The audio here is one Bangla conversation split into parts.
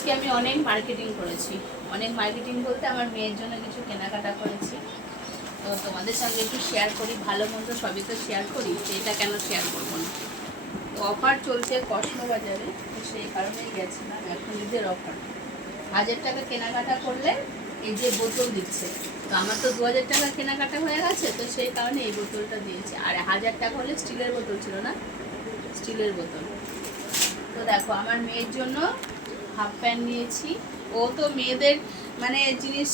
আজকে আমি অনেক মার্কেটিং করেছি, অনেক মার্কেটিং বলতে আমার মেয়ের জন্য কিছু কেনাকাটা করেছি। তো তোমাদের সঙ্গে একটু শেয়ার করি, ভালো মন্দ সবই তো শেয়ার করি, তো এটা কেন শেয়ার করবো না। তো অফার চলছে কসমো বাজারে, তো সেই কারণেই গেছিলাম। এখন ঈদের অফার 1000 টাকা কেনাকাটা করলে এই যে বোতল দিচ্ছে। তো আমার তো 2000 টাকা কেনাকাটা হয়ে গেছে, তো সেই কারণে এই বোতলটা দিয়েছে। আর 1000 টাকা হলে স্টিলের বোতল ছিল না, স্টিলের বোতল। তো দেখো আমার মেয়ের জন্য হাফ প্যান্ট নিয়েছি। ও তো মেয়েদের মানে জিনিস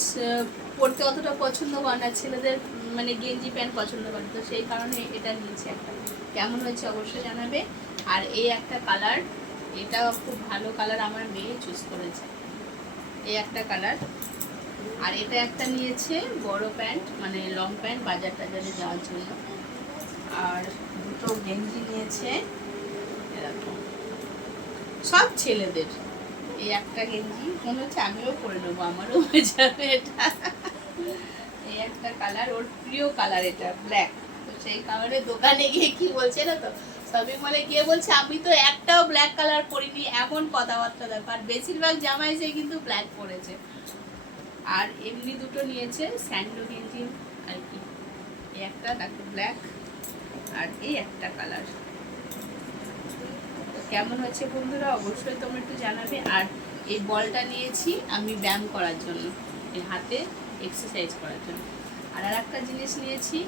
পরতে অতটা পছন্দ করে না, ছেলেদের মানে গেঞ্জি প্যান্ট পছন্দ করে, তো সেই কারণে এটা নিয়েছি একটা। কেমন হয়েছে অবশ্যই জানাবে। আর এই একটা কালার, এটা খুব ভালো কালার, আমার মেয়ে চুজ করেছে, এই একটা কালার। আর এটা একটা নিয়েছে বড় প্যান্ট, মানে লং প্যান্ট বাজার টাজারে যাওয়ার জন্য। আর দুটো গেঞ্জি নিয়েছে এরকম, সব ছেলেদের। এই একটা গেঞ্জি মনে হচ্ছে আমিও পরে নেবো, আমারও হয়ে যাবে এটা। এই একটা কালার, ওর প্রিয় কালার এটা ব্ল্যাক। তো সেই কালারে দোকানে গিয়ে কি বলছে না, তো শপিং মলে গিয়ে বলছে আমি তো একটাও ব্ল্যাক কালার পরিনি, এমন কথাবার্তা দেখো। আর বেশিরভাগ জামাই সে কিন্তু ব্ল্যাক পরেছে। আর এমনি দুটো নিয়েছে স্যান্ডো গেঞ্জি আর কি, এই একটা দেখো ব্ল্যাক, আর এই একটা কালার। কেমন হচ্ছে বন্ধুরা অবশ্যই তোমরা একটু জানাবে। আর এই বলটা নিয়েছি আমি ব্যায়াম করার জন্য, এই হাতে এক্সারসাইজ করার জন্য। আর একটা জিনিস নিয়েছি,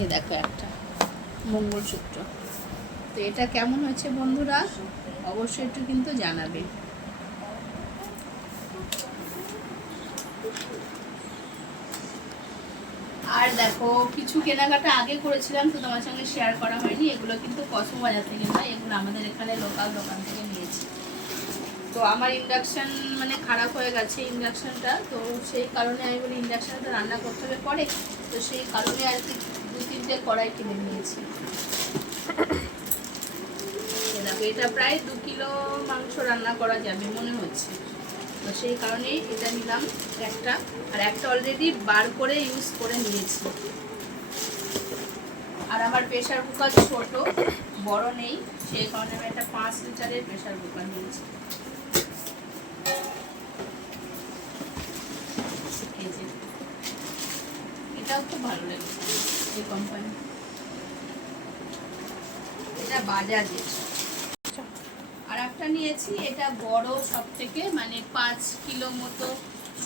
এই দেখো একটা মঙ্গলসূত্র। তো এটা কেমন হচ্ছে বন্ধুরা অবশ্যই একটু কিন্তু জানাবে। আর দেখো কিছু কেনাকাটা আগে করেছিলাম, তো তোমার সঙ্গে শেয়ার করা হয়নি। এগুলো কিন্তু কসমো বাজার থেকে নয়, এগুলো আমাদের এখানে লোকাল দোকান থেকে নিয়েছি। তো আমার ইন্ডাকশান মানে খারাপ হয়ে গেছে ইন্ডাকশানটা, তো সেই কারণে আমি বলি ইন্ডাকশানটা রান্না করতে হবে পরে, তো সেই কারণে আর কি 2-3টে কড়াই কিনে নিয়েছি। দেখো এটা প্রায় 2 কিলো মাংস রান্না করা যাবে মনে হচ্ছে, তো সেই কারণেই এটা নিলাম একটা। আর একটা অলরেডি বার করে ইউজ করে নিয়েছি। আর আমার প্রেশার কুকার ছোট, বড় নেই, সেই কারণে আমি একটা 5 লিটারের প্রেশার কুকার নিয়েছি। এটাও খুব ভালো লেগেছে এই কোম্পানি, এটা বাজাজের। আর একটা নিয়েছি, এটা বড় সব থেকে, মানে 5 কিলো মতো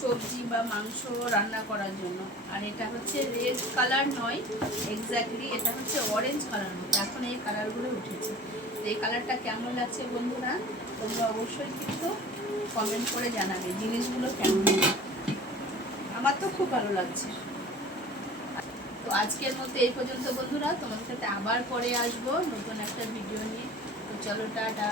সবজি বা মাংস রান্না করার জন্য। আর এটা হচ্ছে রেড কালার নয় এক্স্যাক্টলি, এটা হচ্ছে অরেঞ্জ কালার মতো, এখন এই কালারগুলো উঠেছে। তো এই কালারটা কেমন লাগছে বন্ধুরা তোমরা অবশ্যই কিন্তু কমেন্ট করে জানাবে জিনিসগুলো কেমন। আমার তো খুব ভালো লাগছে। তো আজকের মধ্যে এই পর্যন্ত বন্ধুরা, তোমাদের সাথে আবার পরে আসবো নতুন একটা ভিডিও নিয়ে। তো চলো টাটা।